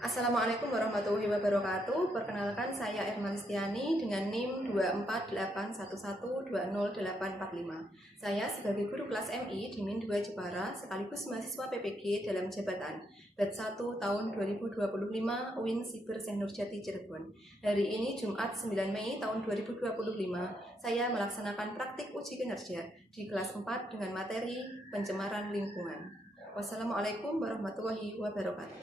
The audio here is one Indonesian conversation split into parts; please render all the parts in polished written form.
Assalamualaikum warahmatullahi wabarakatuh. Perkenalkan, saya Irma Listiani dengan NIM 24811208845. Saya sebagai guru kelas MI di MIN 2 Jepara sekaligus mahasiswa PPG dalam jabatan Batch 1 tahun 2025 UIN Siber Syekh Nurjati Cirebon. Hari ini Jumat 9 Mei tahun 2025, saya melaksanakan praktik uji kinerja di kelas 4 dengan materi pencemaran lingkungan. Wassalamualaikum warahmatullahi wabarakatuh.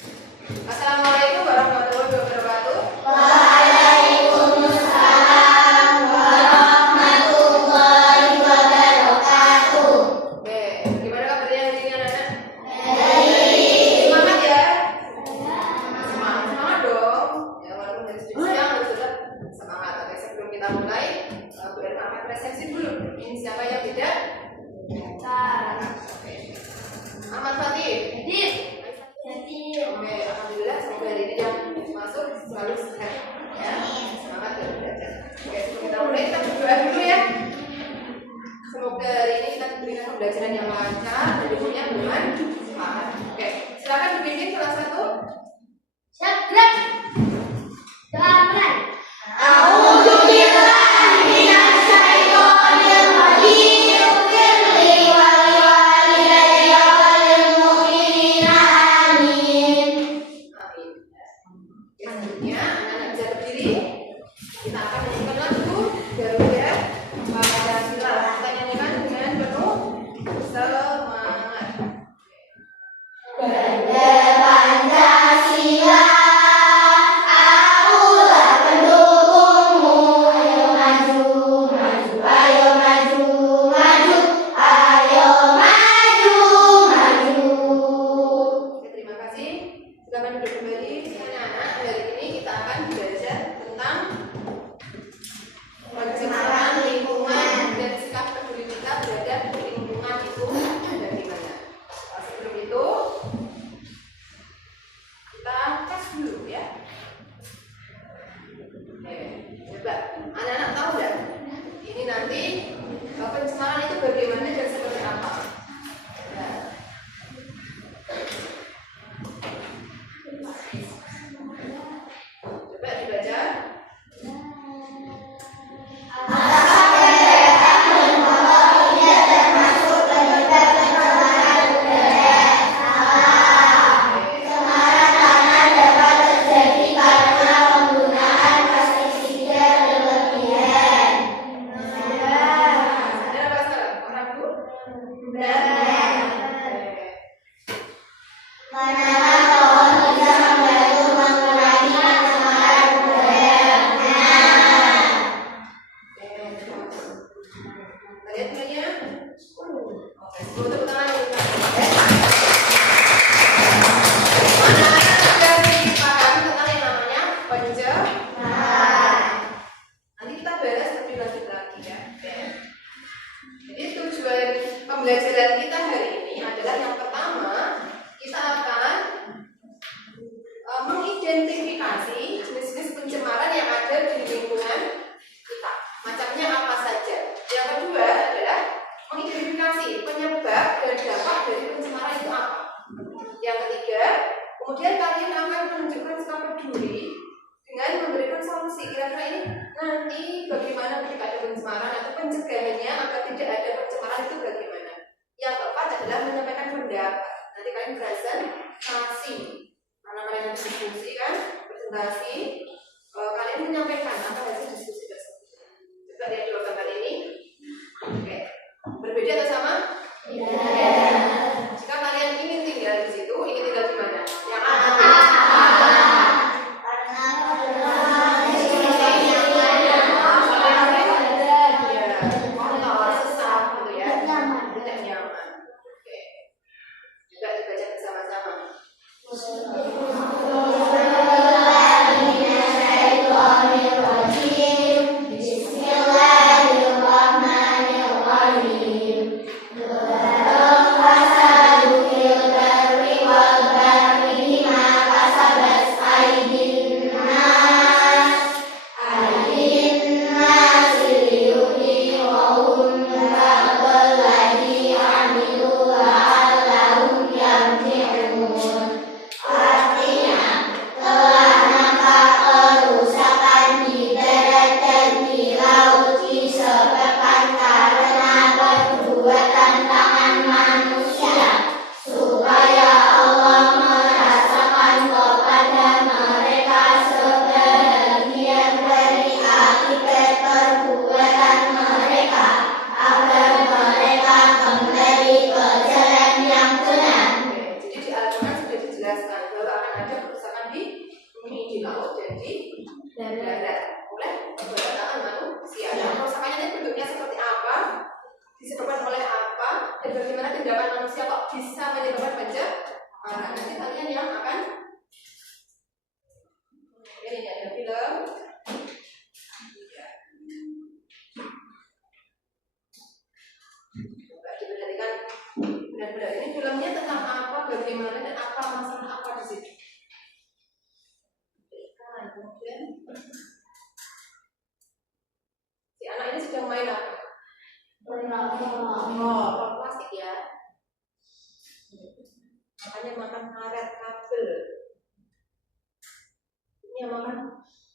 Assalamualaikum warahmatullahi wabarakatuh. Waalaikumsalam warahmatullahi wabarakatuh. Oke, gimana kabarnya hari ini anak-anak? Baik. Semangat ya? Semangat dong. Ya, walaupun dari siang harus tetap semangat. Oke, sebelum kita mulai, Bu Irma akan presensi dulu. Ini siapa yang tidak? Oke. Ahmad Fatih. Oke, alhamdulillah semoga hari ini yang masuk selalu sehat ya, semangat dan belajar. Oke, sebelum kita mulai kita berdoa dulu ya. Semoga hari ini kita diberikan pembelajaran yang lancar dan ilmunya bermanfaat. Oke, silakan dibimbing salah satu. Syakrak. Doakan. Anak-anak tahu nggak? Ini nanti pencemaran itu bagaimana dan seperti apa? Ya. Coba dibaca. Pembelajaran kita hari ini adalah yang pertama, kita akan mengidentifikasi jenis-jenis pencemaran yang ada di lingkungan kita. Macamnya apa saja. Yang kedua adalah mengidentifikasi penyebab dan dampak dari pencemaran itu apa. Yang ketiga, kemudian kalian akan menunjukkan sikap peduli dengan memberikan solusi. Kira-kira ini nanti bagaimana ketika ada pencemaran atau pencegahannya agar tidak ada pencemaran itu bagaimana. Yang keempat adalah menyampaikan pendapat. Nanti kalian presentasi. Karena kalian diskusi kan, presentasi, kalian menyampaikan apa hasil diskusi tersebut. Coba lihat dua gambar ini. Oke. Berbeda atau sama? Jika kalian ingin tinggal di situ, ingin tinggal di mana? Yang menjelaskan bahwa akan ada kerusakan di bumi, di laut, dan di darat oleh perbuatan manusia. Nah, kerusakannya ini bentuknya seperti apa, disebabkan oleh apa, dan bagaimana tindakan manusia kok bisa menyebabkan pencemaran. Nanti kalian yang akan ini ada film. Coba diperhatikan benar-benar, ini filmnya tentang apa, bagaimana, dan apa masalah apa di situ. Kemudian si anak ini sedang main apa? Oh, plastik ya. Makanya makan karet, kabel. Ini yang makan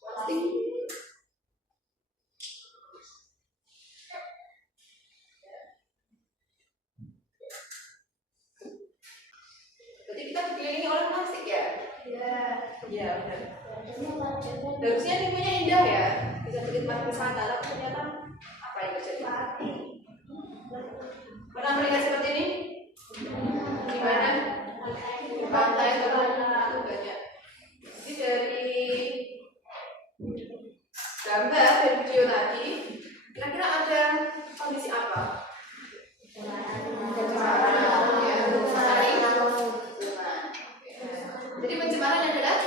plastik. Berarti kita dikelilingi oleh plastik ya? Iya, benar. Harusnya mimpinya indah ya, bisa jadi tempat wisata, tapi ternyata apa yang terjadi? Pernah melihat seperti ini? Di mana? Di pantai itu banyak. Jadi dari gambar dan video tadi, kira-kira ada kondisi apa? Jadi pencemaran adalah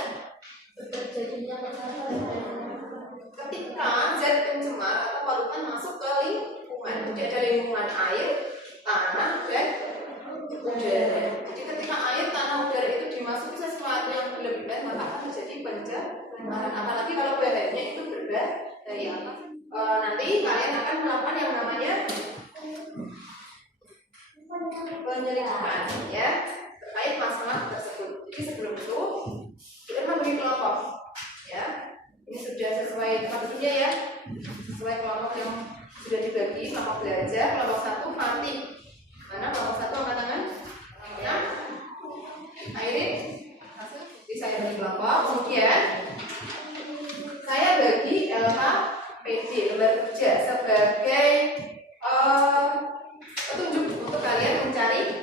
ketika zat pencemar atau polutan masuk ke lingkungan. Jadi ada lingkungan air, tanah, dan udara. Jadi ketika air, tanah, udara itu dimasuki sesuatu yang berlebihan, maka akan terjadi pencemaran. Apalagi kalau bahannya itu berbahaya. Nanti kalian akan melakukan yang namanya penyelidikan ya terkait masalah tersebut. Jadi sebelum itu kita memberi kelompok ya. Ini sudah sesuai tempat duduknya ya, sesuai kelompok yang sudah dibagi. Kelompok belajar, kelompok 1 Fanti. Mana kelompok 1 angkat tangan? Ya. Airin. Jadi saya bagi kelompok. Kemudian saya bagi LKPD lembar kerja sebagai petunjuk untuk kalian mencari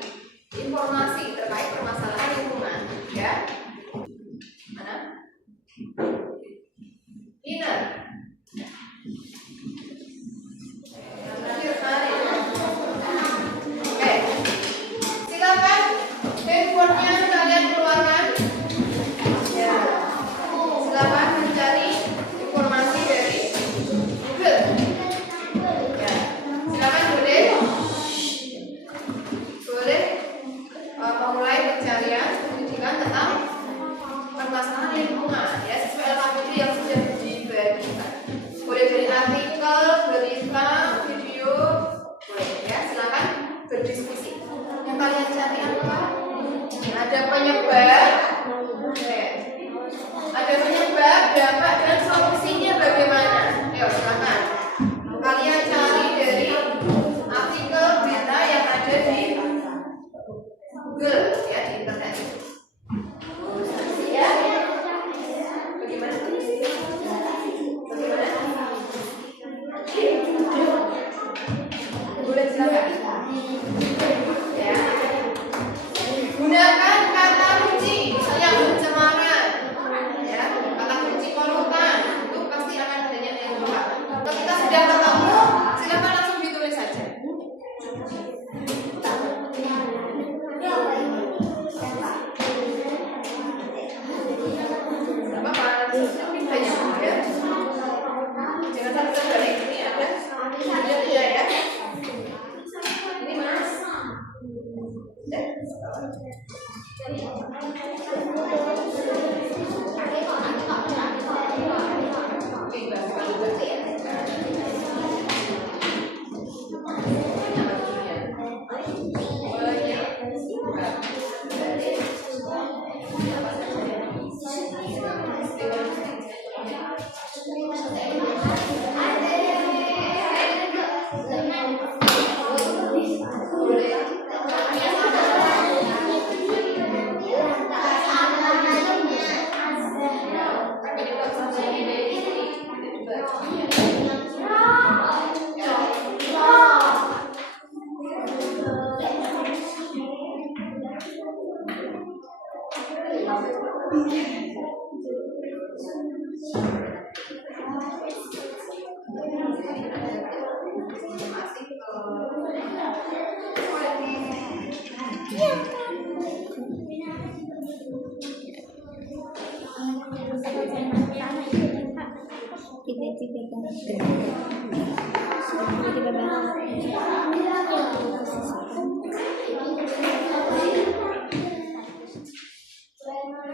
informasi terkait permasalahan lingkungan ya. Mana? Ina. Oke. Silakan handphonenya kalian keluarkan. Ya. Silakan mencari informasi dari Google. Ya. Silakan boleh memulai pencarian pendidikan tentang permasalahan lingkungan ya sesuai LKPD yang sudah dibagikan. Boleh dari artikel, berita, video, boleh ya. Silakan berdiskusi. Yang kalian cari apa? Ada penyebab, ada penyebab, dampak, dan solusinya bagaimana? Ayo silakan. Kalian cari dari artikel, berita yang ada di Google ya, di internet. Ya. Bagaimana? Boleh silakan. Ya. Gunakan kata kunci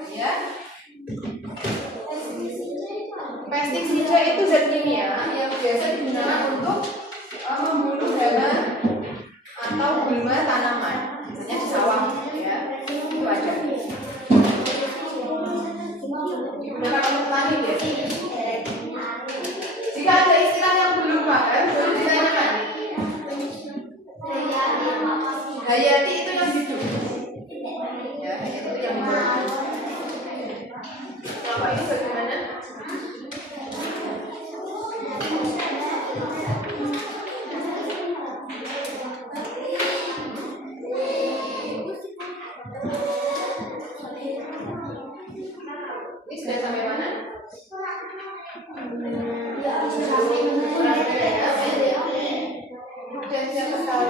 Ya. Pestisida itu zat kimia yang biasa digunakan untuk membunuh hama atau gulma tanaman, misalnya di sawah, ya. Itu ada. Digunakan untuk petani biasanya. Jika ada istilah yang belum paham, boleh ditanyakan. Hayati itu yang hidup. Ya, itu yang hidup. Kalau ini bagaimana? Ini sudah sampai mana? Dan siapa tahu?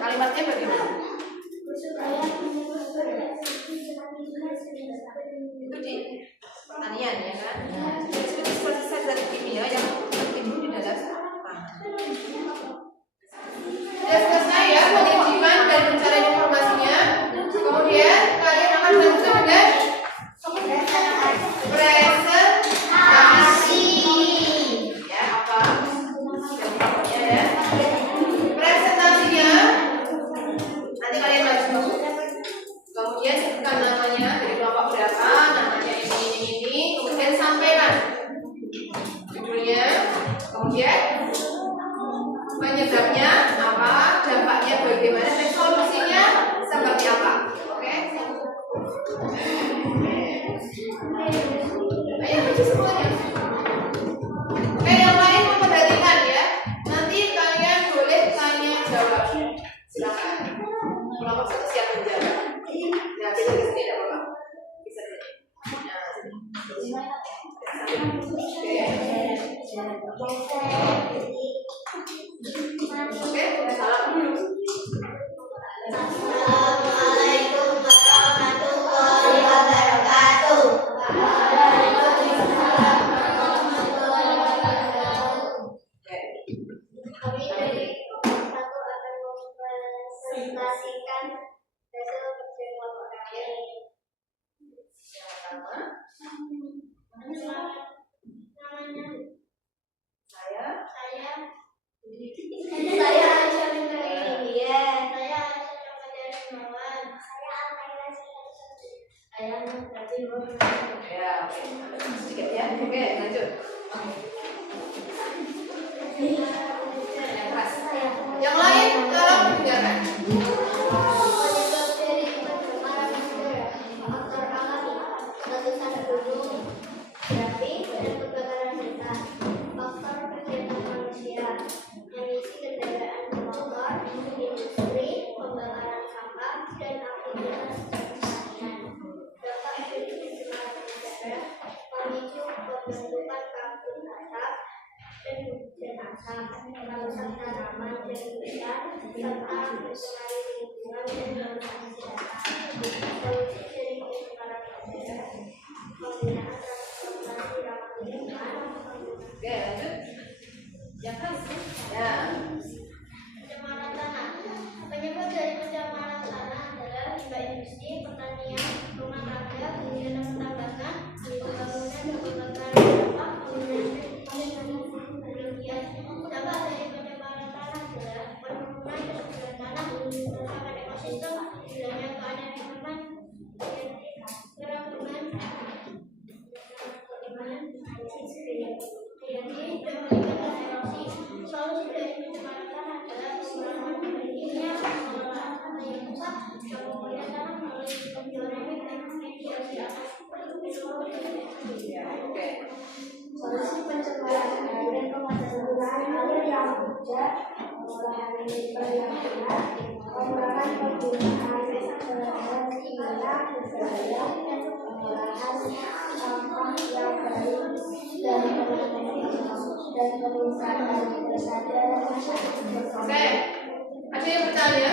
Kalimatnya bagaimana? Itu di pertanian, ya kan? Seperti zat kimia yang tertimbun di dalam tanah. Tugas saya penyajian dan pencarian informasinya. Kemudian kalian akan bantu dengan presentasi. Ya, apa? Ya. Presentasinya nanti kalian baca. Kemudian sebutkan namanya dari kelompok berapa, namanya ini. Kemudian sampaikan judulnya. Kemudian penyebabnya apa, dampaknya bagaimana, dan solusinya seperti apa. Oke? Ayo baca semuanya. Oke, yang lain memperhatikan ya. Nanti kalian boleh tanya jawab. Silakan. Kelompok satu siap menjawab. Nah, bisa di sini tidak apa-apa. Bisa di sini. Oke, salam dulu. Assalamualaikum warahmatullahi wabarakatuh. Kami dari kelompok 1 akan mempresentasikan hasil kerja kelompok kami. Namanya Saya Aisyah binti India. Saya Aisyah Fajar Himawan. Saya Al-Qaida Syarifah. Saya Nur ya, oke. Sedikit ya. Oke, lanjut. Yang khas. Yang lain tolong didengarkan. Penyebab dari pencemaran udara, faktor alami, letusan gunung, berapi, dan kebakaran hutan. Faktor kegiatan manusia, emisi kendaraan bermotor, industri, pembakaran sampah, dan aktivitas pertanian. Dampak dari pencemaran udara memicu pembentukan kabut asap dan hujan asap, merusak tanaman dan hutan, serta mencemari lingkungan dan merusak kesehatan. Solusi dari pencemaran udara, penggunaan transportasi ramah lingkungan, Oke, lanjut. Oke. Solusi pencemaran air dan pengaturan air yang bijak, pengolahan limbah yang benar, pengurangan penggunaan bahan kimia berbahaya, pengolahan sampah yang baik, dan pengusahaan yang bersadar masyarakat. Oke. Ada yang bertanya?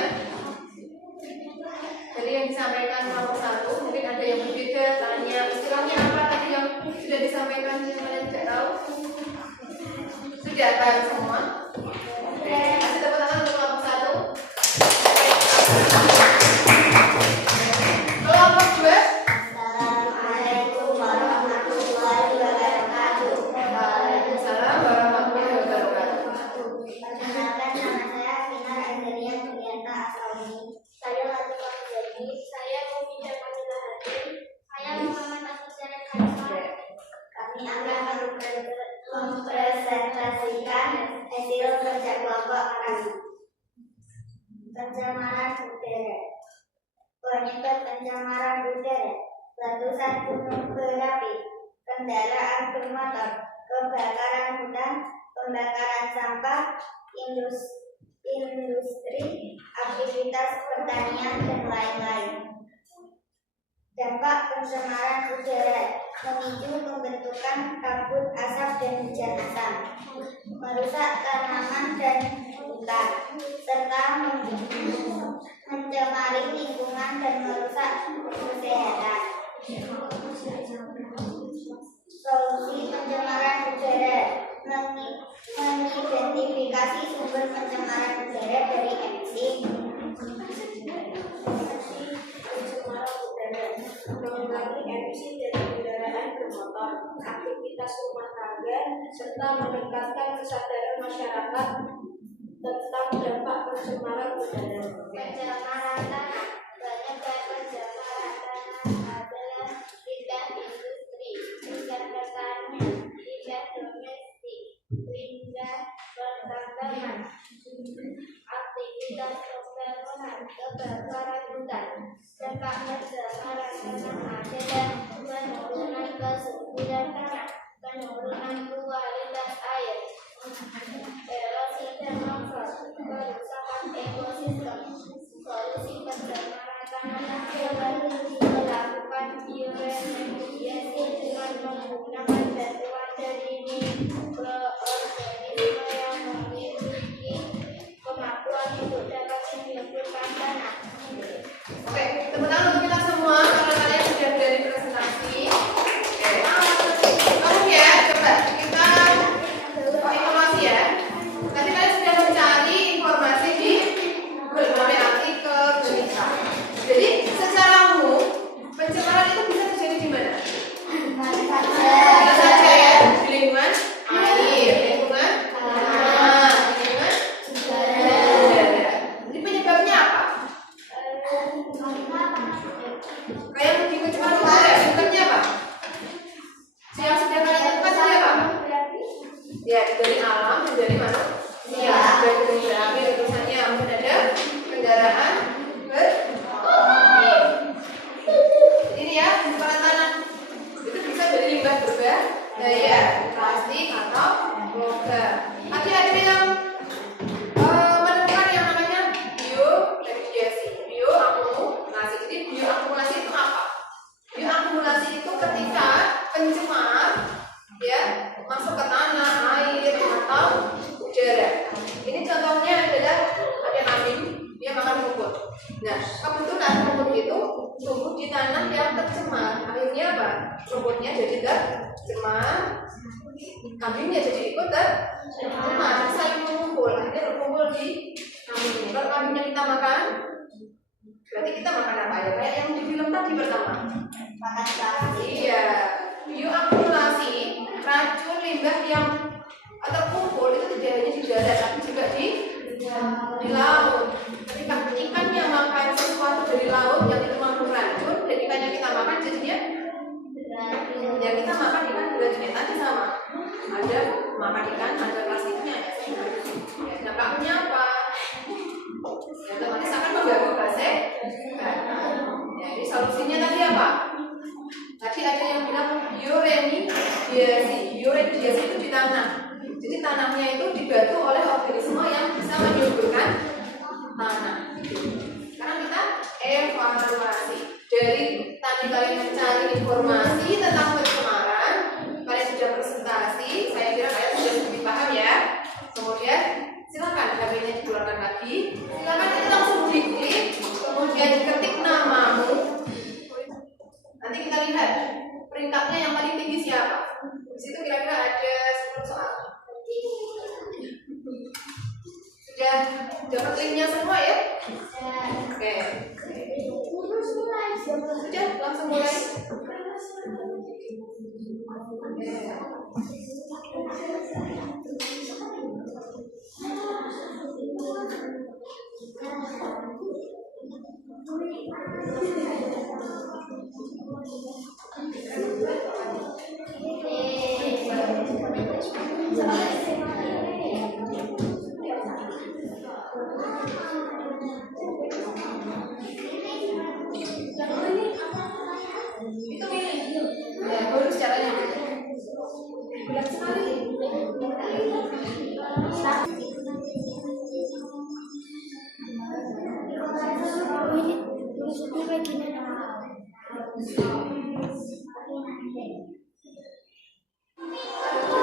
Jadi yang disampaikan kelompok 1 mungkin ada yang berbeda tanya istilahnya apa tadi yang sudah disampaikan yang kalian tidak tahu? Sudah tahu semua? Oke, kasih tepuk tangan untuk kelompok 1. Kelompok 2. Assalamualaikum warahmatullahi wabarakatuh. Waalaikumsalam warahmatullahi wabarakatuh. Perkenalkan, nama saya Finar Angelia Trianta Asroni. Saya Latifah Jadi. Saya Mufidah Kamila Hadim. Saya Muhammad Asyirin Khalifah. Kami akan mempresentasikan hasil kerja kelompok kami. Pencemaran udara. Penyebab pencemaran udara: letusan gunung berapi, kendaraan bermotor, kebakaran hutan, pembakaran sampah, industri, aktivitas pertanian, dan lain-lain. Dampak pencemaran udara: memicu pembentukan kabut asap dan hujan asam, merusak tanaman dan hutan, serta mencemari lingkungan dan merusak kesehatan. Solusi pencemaran udara: mengidentifikasi sumber pencemaran udara dari emisi. Mengurangi emisi dari kendaraan bermotor, aktivitas rumah tangga, serta meningkatkan kesadaran masyarakat tentang dampak pencemaran udara. Pencemaran tanah: penyebab pencemaran tanah adalah limbah industri, limbah pertanian, limbah domestik, limbah pertambangan, aktivitas pembangunan, kebakaran hutan. Dampak pencemaran tanah adalah penurunan kesuburan tanah, penurunan kualitas air, erosi dan longsor, kerusakan ekosistem. Solusi pencemaran tanah adalah melakukan bioremediasi dengan menggunakan bantuan dari mikroorganisme yang memiliki kemampuan untuk dapat menyuburkan tanah. Oke, tepuk tangan untuk kita semua karena kalian sudah dari presentasi. Oke, kamu ya, coba kita informasi ya. Nanti kalian sudah mencari informasi di Google, melalui artikel, berita. Jadi secara umum pencemaran itu bisa terjadi di mana? Mana saja ya, di lingkungan air, lingkungan tanah, lingkungan udara. Jadi penyebabnya apa? Kayak lebih pencemaran udara, penyebabnya apa? Yang sudah kalian temukan tadi apa? Ya, dari alam dan dari mana? Ya, dari berapi tulisannya mungkin ada kendaraan bermotor. Ini ya, pencemaran tanah itu bisa dari limbah berbahaya, plastik atau logam. Nanti ada yang menemukan yang namanya bioremediasi, bioakumulasi. Jadi bioakumulasi itu apa? Bioakumulasi itu ketika pencemar ya masuk ke tanah, air atau udara. Ini contohnya adalah ada kambing, dia makan rumput. Nah, kebetulan rumput itu tumbuh di tanah yang tercemar. Akhirnya apa? Rumputnya jadi tercemar, kambingnya jadi ikut tercemar, saling mengumpul. Akhirnya berkumpul di kambing. Kalau kambingnya kita makan, berarti kita makan apa ya? Kayak yang di film tadi pertama. Makan plastik. Iya, bioakumulasi, racun limbah yang terkumpul itu tidak hanya di darat, tapi juga di laut. Ketika ikannya makan sesuatu dari laut yang itu mengandung racun, dan ikan yang kita makan jadinya yang kita makan ikan beracunnya tadi sama. Ada makan ikan, ada plastiknya. Ya, dampaknya apa? Ya, otomatis akan mengganggu kesehatan. Jadi solusinya tadi apa? Tadi ada yang bilang fermentasinya itu dibantu oleh organisme yang bisa menyuburkan tanah. Sekarang kita evaluasi. Dari tadi kalian mencari informasi tentang pencemaran, kalian sudah presentasi, saya kira kalian sudah lebih paham ya. Kemudian silakan HP-nya dikeluarkan lagi, silakan itu langsung diklik, kemudian diketik namamu. Nanti kita lihat peringkatnya yang paling tinggi siapa. Di situ kira-kira ada 10 soal. Sudah dapat linknya semua ya? Oke. Sudah langsung mulai. Itu milih. Ya, baru caranya. Bulat sekali.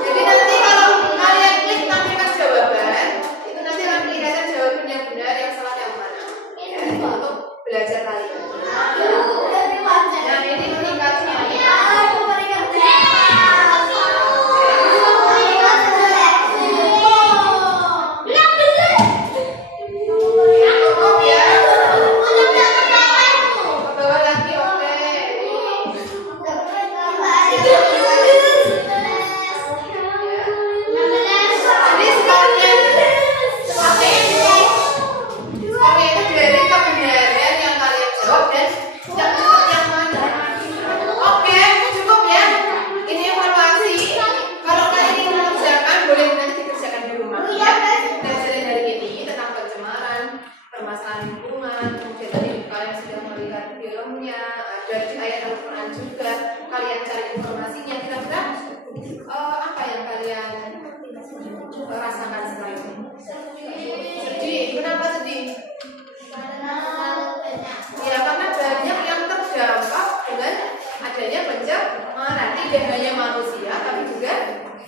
Jadi nanti kalau kalian klik tampilkan jawaban, itu nanti akan kelihatan jawaban yang benar, yang salah yang mana. Ya, itu untuk belajar kalian. Nah, ini peringkatnya.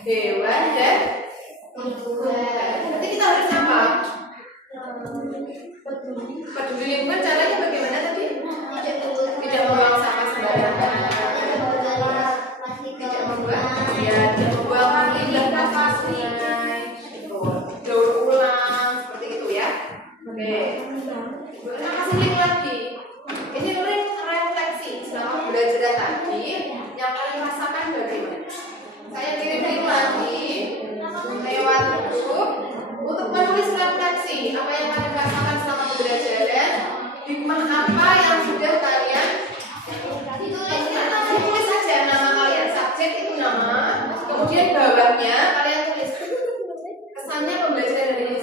Hewan dan tumbuhan. Nanti kita harus apa? Peduli lingkungan caranya bagaimana tadi? Tidak membuang sampah sembarangan. Tidak membuang limbah plastik sungai. Daur ulang seperti itu ya. Oke. Nah, kasih link lagi. Ini link refleksi selama belajar tadi. Yang kalian rasakan bagaimana? Saya kirim link lagi lewat grup untuk menulis refleksi apa yang kalian rasakan selama pembelajaran, hikmah apa yang sudah kalian tulis saja nama kalian, subjek itu nama, kemudian bawahnya kalian tulis kesannya pembelajaran dari